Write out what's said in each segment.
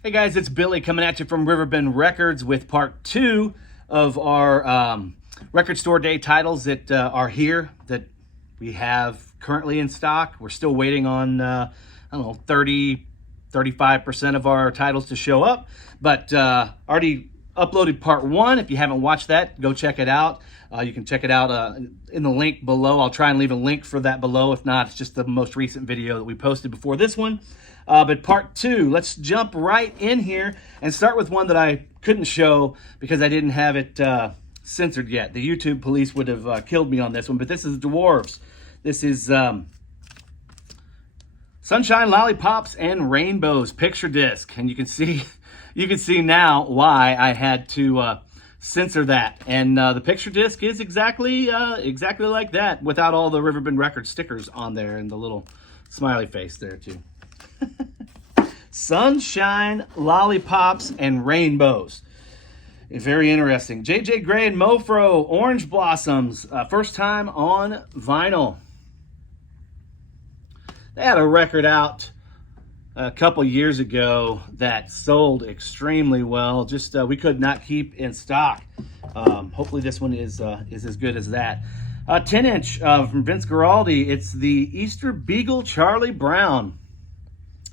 Hey guys, it's Billy coming at you from RiverBend Records with part 2 of our record store day titles that are here that we have currently in stock. We're still waiting on, I don't know, 35% of our titles to show up, but already uploaded part 1. If you haven't watched that, go check it out. You can check it out in the link below. I'll try and leave a link for that below. If not, it's just the most recent video that we posted before this one. But part 2, let's jump right in here and start with one that I couldn't show because I didn't have it censored yet. The YouTube police would have killed me on this one, but this is Dwarves. This is Sunshine, Lollipops, and Rainbows picture disc, and you can see now why I had to censor that. And the picture disc is exactly like that, without all the RiverBend Records stickers on there and the little smiley face there too. Sunshine, Lollipops, and Rainbows. Very interesting. JJ Grey and Mofro, Orange Blossoms, first time on vinyl. They had a record out a couple years ago that sold extremely well. Just we could not keep in stock. Hopefully this one is as good as that. 10-inch from Vince Guaraldi. It's the Easter Beagle Charlie Brown.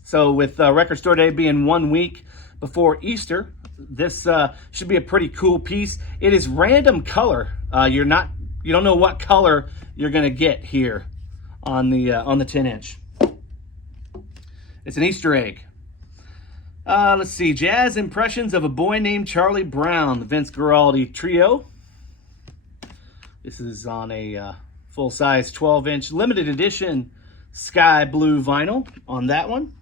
So with record store day being 1 week before Easter, this should be a pretty cool piece. It is random color. You don't know what color you're gonna get here on the 10-inch. It's an Easter egg. Let's see, Jazz Impressions of a Boy Named Charlie Brown, the Vince Guaraldi Trio. This is on a full-size 12-inch limited edition sky blue vinyl on that one.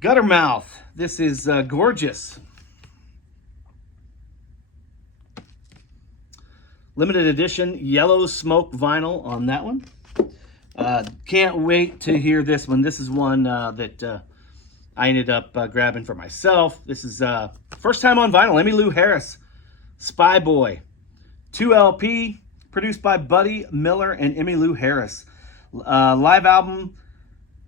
Guttermouth. This is gorgeous. Limited edition yellow smoke vinyl on that one. Can't wait to hear this one. This is one that I ended up grabbing for myself. This is first time on vinyl. Emmylou Harris, Spy Boy. 2 LP, produced by Buddy Miller and Emmylou Harris. Live album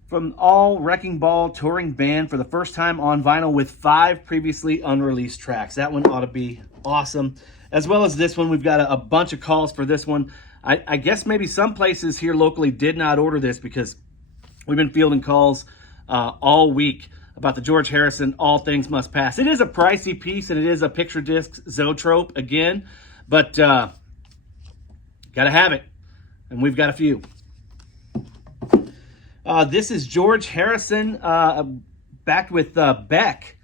from All Wrecking Ball touring band for the first time on vinyl with 5 previously unreleased tracks. That one ought to be awesome. As well as this one, we've got a bunch of calls for this one. I guess maybe some places here locally did not order this because we've been fielding calls all week about the George Harrison All Things Must Pass. It is a pricey piece and it is a picture disc zoetrope again, but gotta have it. And we've got a few. This is George Harrison backed with Beck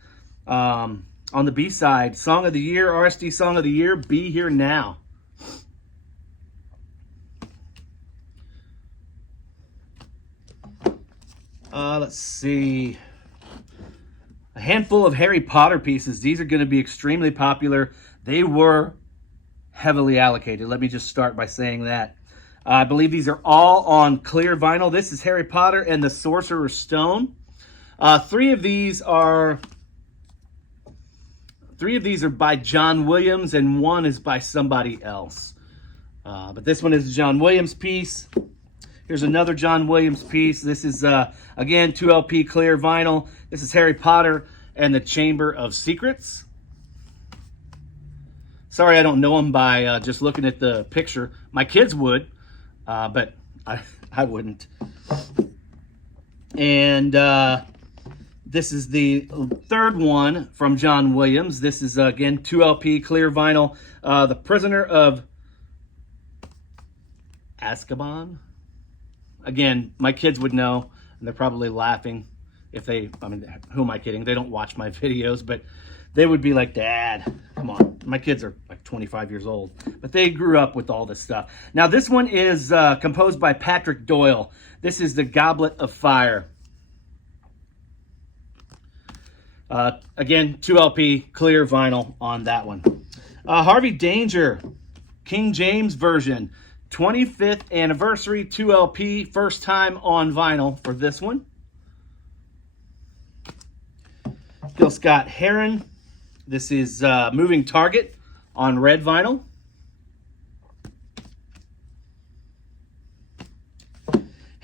on the B-side. Song of the Year, RSD Song of the Year, Be Here Now. Let's see. A handful of Harry Potter pieces. These are going to be extremely popular. They were heavily allocated. Let me just start by saying that. I believe these are all on clear vinyl. This is Harry Potter and the Sorcerer's Stone. 3 of these are by John Williams and 1 is by somebody else. But this one is a John Williams piece. Here's another John Williams piece. This is, again, 2 LP clear vinyl. This is Harry Potter and the Chamber of Secrets. Sorry I don't know them by just looking at the picture. My kids would. But I wouldn't. And this is the 3rd one from John Williams. This is, again, 2 LP clear vinyl. The Prisoner of Azkaban. Again, my kids would know, and they're probably laughing if they, I mean, who am I kidding? They don't watch my videos, but they would be like, Dad, come on. My kids are like 25 years old, but they grew up with all this stuff. Now, this one is composed by Patrick Doyle. This is the Goblet of Fire. Again, 2 LP, clear vinyl on that one. Harvey Danger, King James version. 25th anniversary, 2 LP, first time on vinyl for this one. Gil Scott Heron. This is Moving Target on red vinyl.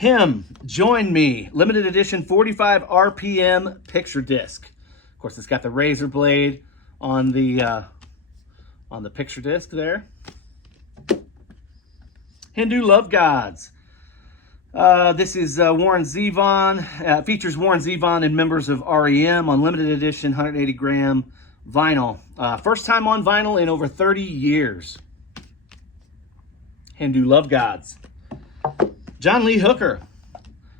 Him, Join Me, limited edition 45 RPM picture disc. Of course, it's got the razor blade on the picture disc there. Hindu Love Gods. This is Warren Zevon. Features Warren Zevon and members of REM on limited edition 180 gram vinyl. First time on vinyl in over 30 years. Hindu Love Gods. John Lee Hooker.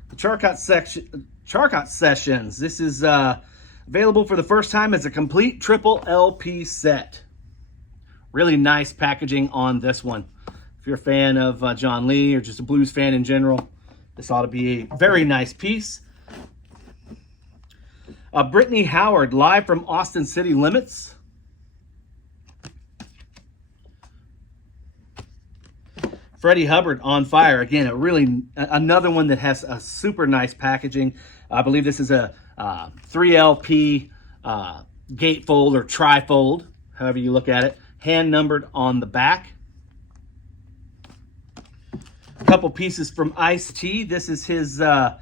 The Charcot Sessions. This is available for the first time as a complete triple LP set. Really nice packaging on this one. If you're a fan of John Lee or just a blues fan in general, this ought to be a very nice piece. Brittany Howard, live from Austin City Limits. Freddie Hubbard, On Fire. Again, another one that has a super nice packaging. I believe this is a 3LP gatefold or trifold, however you look at it. Hand numbered on the back. A couple pieces from Ice-T. This is his, I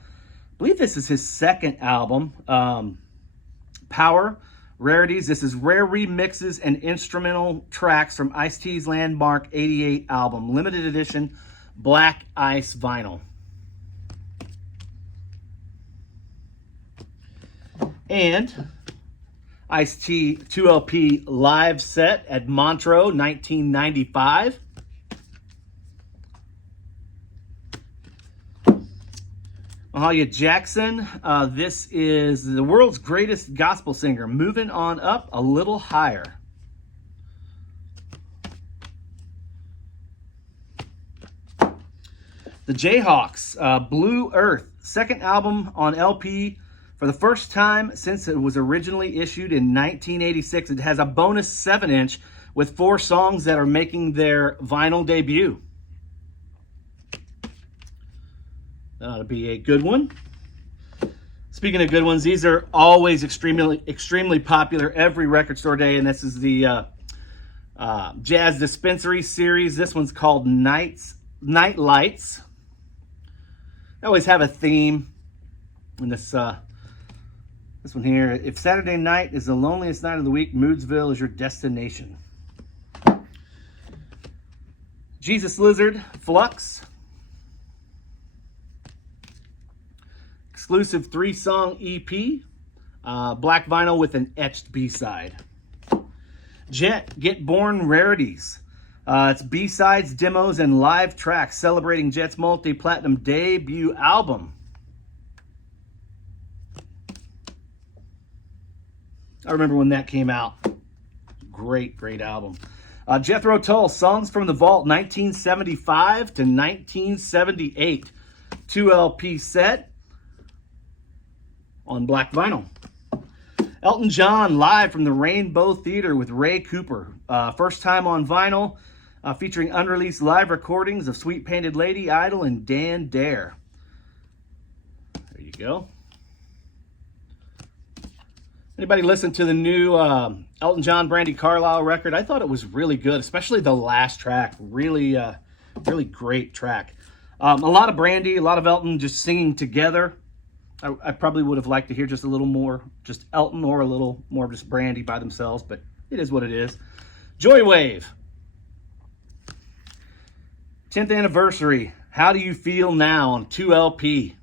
believe this is his second album. Power, Rarities. This is rare remixes and instrumental tracks from Ice-T's landmark 88 album. Limited edition Black Ice vinyl. And Ice-T 2LP live set at Montreux 1995. Mahalia Jackson, this is the world's greatest gospel singer, moving on up a little higher. The Jayhawks, Blue Earth, second album on LP for the first time since it was originally issued in 1986. It has a bonus 7-inch with 4 songs that are making their vinyl debut. That ought to be a good one. Speaking of good ones, these are always extremely popular every record store day, and this is the Jazz Dispensary series. This one's called Night Lights. I always have a theme in this one here. If Saturday night is the loneliest night of the week, Moodsville is your destination. Jesus Lizard, Flux. Exclusive 3-song EP, black vinyl with an etched B-side. Jet, Get Born Rarities. It's B-sides, demos, and live tracks celebrating Jet's multi-platinum debut album. I remember when that came out. Great album. Jethro Tull, Songs from the Vault, 1975 to 1978. 2LP set on black vinyl. Elton John, live from the Rainbow Theater with Ray Cooper. First time on vinyl, featuring unreleased live recordings of Sweet Painted Lady, Idol, and Dan Dare. There you go. Anybody listen to the new Elton John, Brandi Carlile record? I thought it was really good, especially the last track. Really great track. A lot of Brandi, a lot of Elton just singing together. I probably would have liked to hear just a little more, just Elton or a little more just Brandi by themselves, but it is what it is. Joywave. 10th anniversary. How Do You Feel Now on 2LP.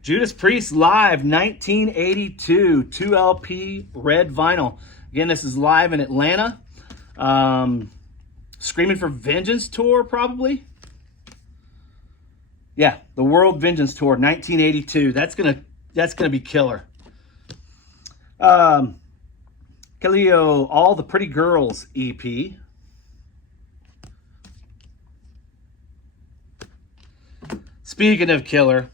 Judas Priest live 1982 2LP red vinyl. Again, this is live in Atlanta. Screaming for Vengeance tour probably. Yeah, the World Vengeance Tour, 1982. That's gonna be killer. Kaleo, All the Pretty Girls EP. Speaking of killer,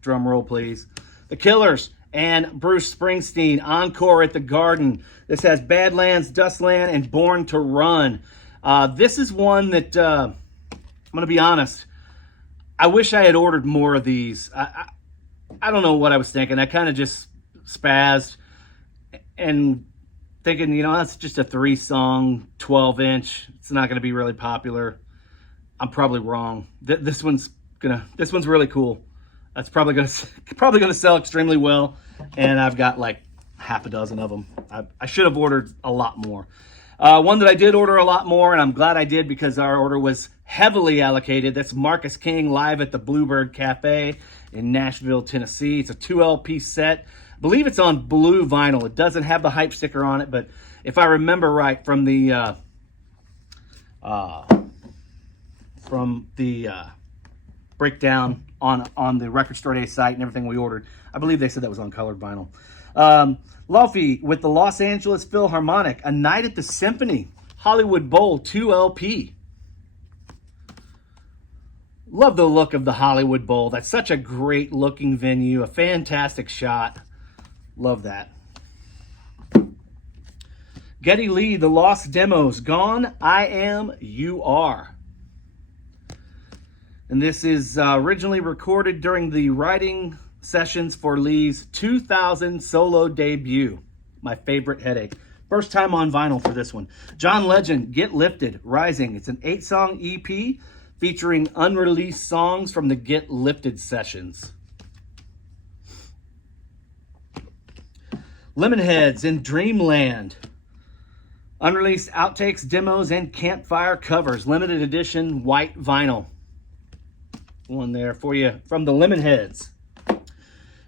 drum roll please. The Killers and Bruce Springsteen, Encore at the Garden. This has Badlands, Dustland, and Born to Run. This is one that, I'm gonna be honest, I wish I had ordered more of these. I don't know what I was thinking. I kind of just spazzed and thinking, that's just a 3-song, 12-inch. It's not going to be really popular. I'm probably wrong. This one's really cool. That's probably gonna sell extremely well, and I've got like half a dozen of them. I should have ordered a lot more. One that I did order a lot more, and I'm glad I did because our order was heavily allocated. That's Marcus King live at the Bluebird Cafe in Nashville, Tennessee. It's a 2 LP set. I believe it's on blue vinyl. It doesn't have the hype sticker on it, but if I remember right from the breakdown on the Record Store Day site and everything we ordered, I believe they said that was on colored vinyl. Luffy with the Los Angeles Philharmonic, A Night at the Symphony, Hollywood Bowl 2 LP. Love the look of the Hollywood Bowl. That's such a great looking venue, a fantastic shot. Love that. Geddy Lee, The Lost Demos, Gone, I Am, You Are. And this is originally recorded during the writing sessions for Lee's 2000 solo debut. My favorite headache. First time on vinyl for this one. John Legend, Get Lifted, Rising. It's an 8-song EP featuring unreleased songs from the Get Lifted sessions. Lemonheads in Dreamland. Unreleased outtakes, demos, and campfire covers. Limited edition white vinyl. One there for you from the Lemonheads.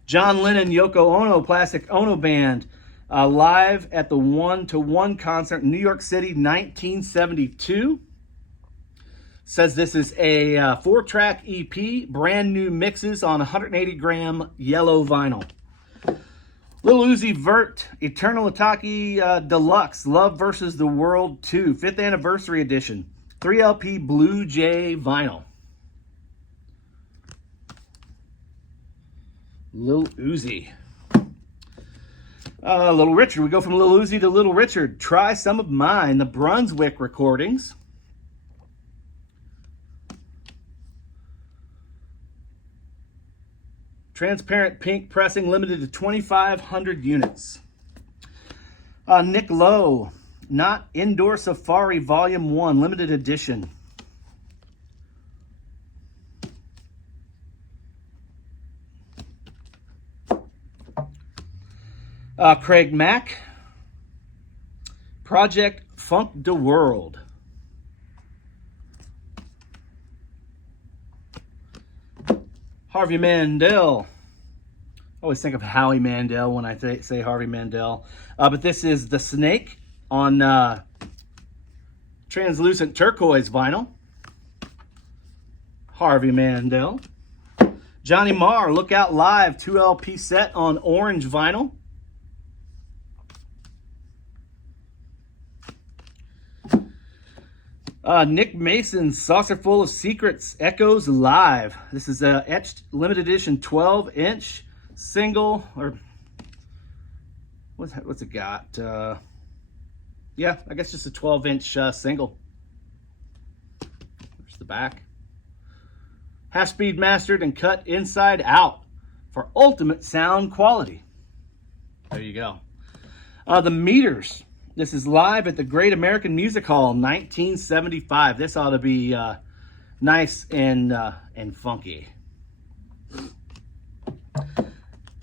John Lennon, Yoko Ono, Plastic Ono Band, live at the 1-to-1 concert in New York City, 1972. Says this is a 4-track EP, brand new mixes on 180-gram yellow vinyl. Lil Uzi Vert, Eternal Ataki Deluxe, Love vs. the World 2, 5th Anniversary Edition, 3 LP Blue Jay vinyl. Lil Uzi. Little Richard. We go from Lil Uzi to Little Richard. Try Some of Mine. The Brunswick recordings. Transparent pink pressing, limited to 2,500 units. Nick Lowe. Not Indoor Safari Volume 1. Limited edition. Craig Mack, Project Funk the World. Harvey Mandel. I always think of Howie Mandel when I say Harvey Mandel. But this is The Snake on translucent turquoise vinyl. Harvey Mandel. Johnny Marr, Look Out Live, 2 LP set on orange vinyl. Nick Mason's Saucer Full of Secrets, Echoes Live. This is a etched limited edition 12-inch single, or what's it got? Yeah, I guess just a 12-inch single. There's the back. Half-speed mastered and cut inside out for ultimate sound quality. There you go. The Meters. This is live at the Great American Music Hall, 1975. This ought to be nice and funky.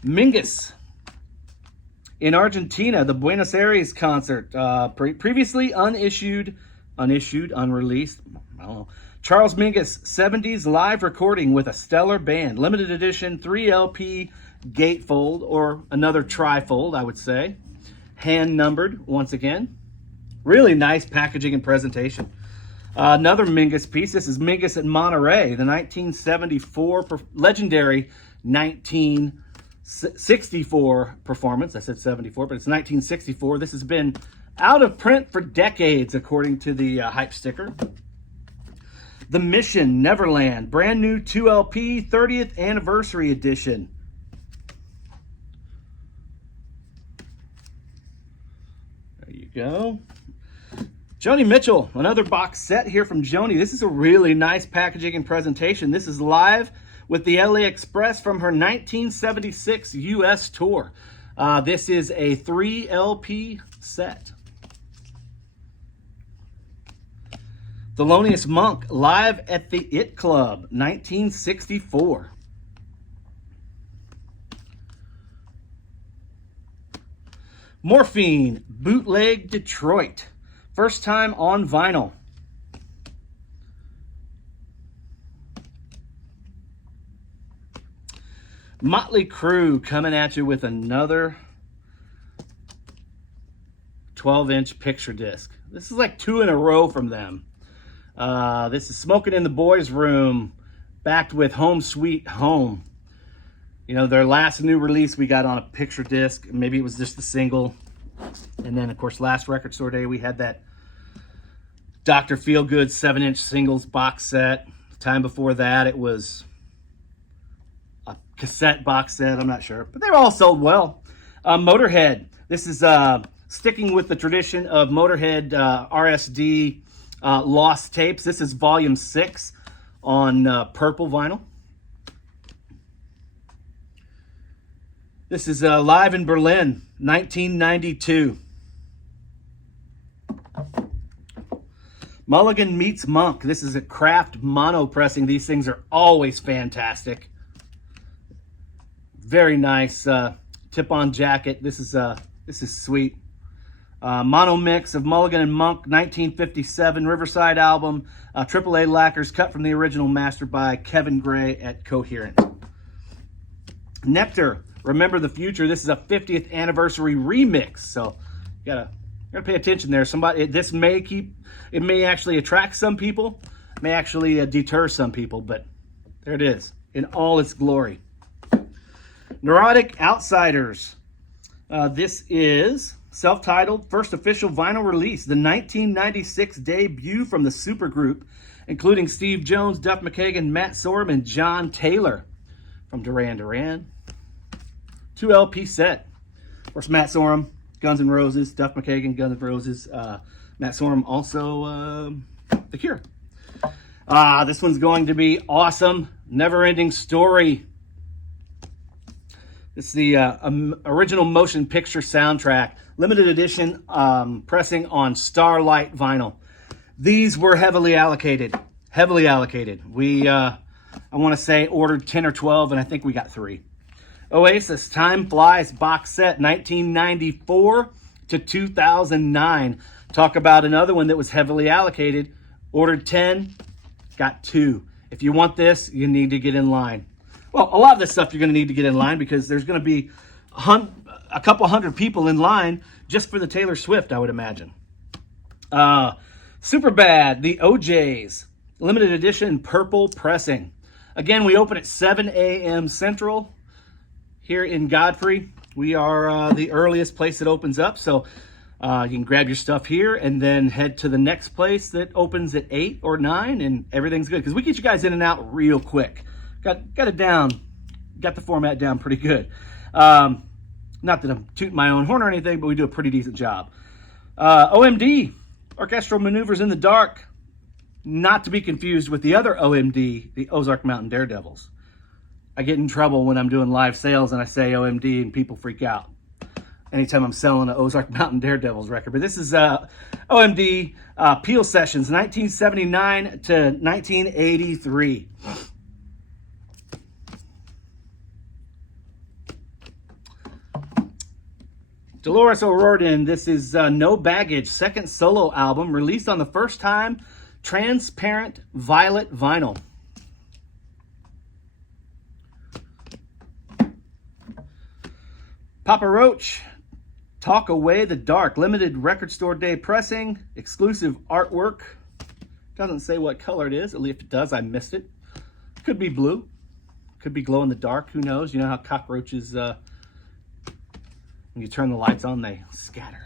Mingus. In Argentina, the Buenos Aires concert. Previously unreleased, I don't know. Charles Mingus, 70s live recording with a stellar band. Limited edition, 3 LP gatefold, or another trifold, I would say. Hand numbered once again. Really nice packaging and presentation. Another Mingus piece. This is Mingus at Monterey, the 1974 legendary 1964 performance. I said 74, but it's 1964. This has been out of print for decades, according to the hype sticker. The Mission, Neverland, brand new 2 LP 30th anniversary edition. Go. Joni Mitchell, another box set here from Joni. This is a really nice packaging and presentation. This is live with the LA Express from her 1976 US tour. This is a 3 LP set. Thelonious Monk, Live at the It Club, 1964. Morphine, Bootleg Detroit, first time on vinyl. Motley Crue coming at you with another 12-inch picture disc. This is like 2 in a row from them. This is Smoking in the Boys' Room, backed with Home Sweet Home. You know, their last new release we got on a picture disc. Maybe it was just the single. And then, of course, last Record Store Day, we had that Dr. Feelgood 7-inch singles box set. The time before that, it was a cassette box set. I'm not sure. But they were all sold well. Motorhead. This is sticking with the tradition of Motorhead RSD Lost Tapes. This is volume 6 on purple vinyl. This is Live in Berlin, 1992. Mulligan Meets Monk. This is a craft mono pressing. These things are always fantastic. Very nice tip-on jacket. This is sweet. Mono mix of Mulligan and Monk, 1957 Riverside album. AAA lacquers cut from the original, mastered by Kevin Gray at Coherent. Nectar, Remember the Future. This is a 50th anniversary remix, so you gotta pay attention there. This may actually attract some people, may actually deter some people, but there it is in all its glory. Neurotic Outsiders. This is self-titled, first official vinyl release, the 1996 debut from the supergroup, including Steve Jones, Duff McKagan, Matt Sorum, and John Taylor from Duran Duran. 2 LP set. Of course, Matt Sorum, Guns N' Roses, Duff McKagan, Guns N' Roses, Matt Sorum, also The Cure. This one's going to be awesome. Never Ending Story. It's the original motion picture soundtrack. Limited edition pressing on Starlight vinyl. These were heavily allocated. We, I want to say, ordered 10 or 12, and I think we got 3. Oasis, Time Flies box set, 1994 to 2009. Talk about another one that was heavily allocated. Ordered 10, got 2. If you want this, you need to get in line. Well, a lot of this stuff you're going to need to get in line because there's going to be a couple hundred people in line just for the Taylor Swift, I would imagine. Superbad, the OJs, limited edition purple pressing. Again, we open at 7 a.m. Central here in Godfrey. We are the earliest place that opens up, so you can grab your stuff here and then head to the next place that opens at 8 or 9, and everything's good because we get you guys in and out real quick. Got it down, got the format down pretty good. Not that I'm tooting my own horn or anything, but we do a pretty decent job. OMD, Orchestral Maneuvers in the Dark, not to be confused with the other OMD, the Ozark Mountain Daredevils. I get in trouble when I'm doing live sales and I say OMD and people freak out anytime I'm selling an Ozark Mountain Daredevils record. But this is OMD Peel Sessions, 1979 to 1983. Dolores O'Riordan, this is No Baggage, second solo album, released on the first time transparent violet vinyl. Papa Roach, Talk Away the Dark, limited Record Store Day pressing, exclusive artwork. Doesn't say what color it is. At least if it does, I missed it. Could be blue. Could be glow in the dark. Who knows? You know how cockroaches, when you turn the lights on, they scatter.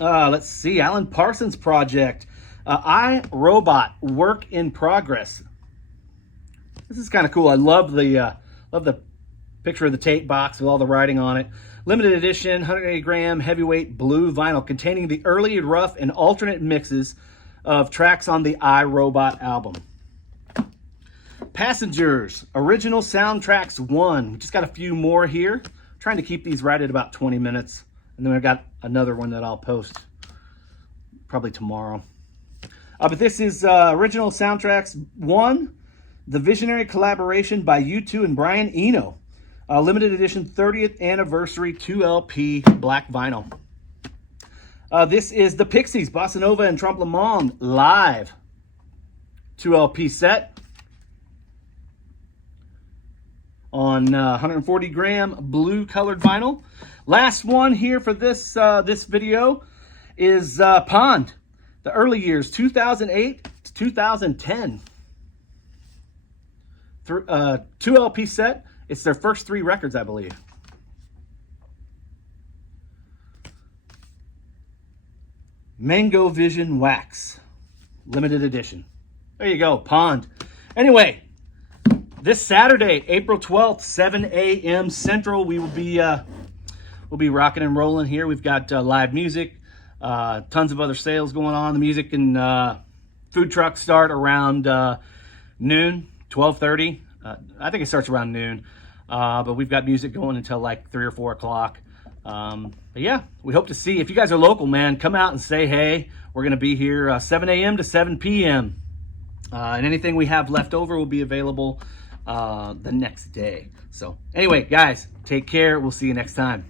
Let's see. Alan Parsons Project. I, Robot, Work in Progress. This is kind of cool. I love the picture of the tape box with all the writing on it. Limited edition, 180 gram heavyweight blue vinyl containing the early, rough, and alternate mixes of tracks on the I, Robot album. Passengers, original soundtracks 1. We just got a few more here. Trying to keep these right at about 20 minutes. And then I've got another one that I'll post probably tomorrow. But this is original soundtracks. One, the visionary collaboration by U2 and Brian Eno. Limited edition 30th anniversary 2LP black vinyl. This is the Pixies, Bossa Nova and Trompe Le Monde live 2LP set on 140 gram blue colored vinyl. Last one here for this this video is Pond, the early years 2008 to 2010. 2LP set. It's their first 3 records, I believe. Mango Vision Wax, limited edition. There you go, Pond. Anyway, this Saturday, April 12th, 7 a.m. Central, we will be we'll be rocking and rolling here. We've got live music, tons of other sales going on. The music and food trucks start around noon, 12:30. I think it starts around noon, but we've got music going until like 3 or 4 o'clock. But yeah, we hope to see. If you guys are local, man, come out and say hey. We're going to be here 7 a.m. to 7 p.m. And anything we have left over will be available the next day. So anyway, guys, take care. We'll see you next time.